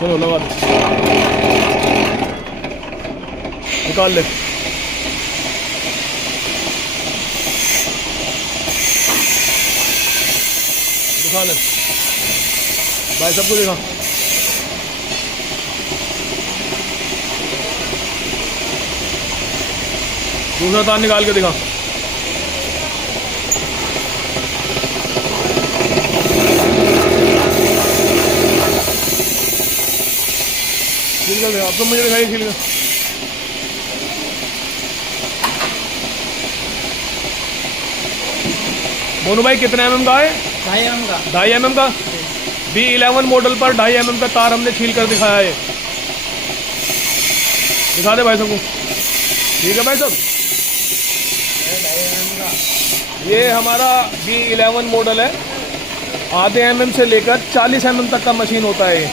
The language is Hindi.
चलो लगा दो, निकाल ले। दिखा ले भाई, सबको दिखा। दूसरा तार निकाल के दिखा। ठीक है, अब तो मुझे दिखाई खिल गया। मोनू भाई कितने mm का है? 2.5 mm का। 2.5 mm का B11 मॉडल पर 2.5 mm का तार हमने छील कर दिखाया है। दिखा दे भाई सबको। ठीक है भाई सब, 2.5 mm का। ये हमारा B11 मॉडल है। आधे mm से लेकर 40 mm तक का मशीन होता है ये।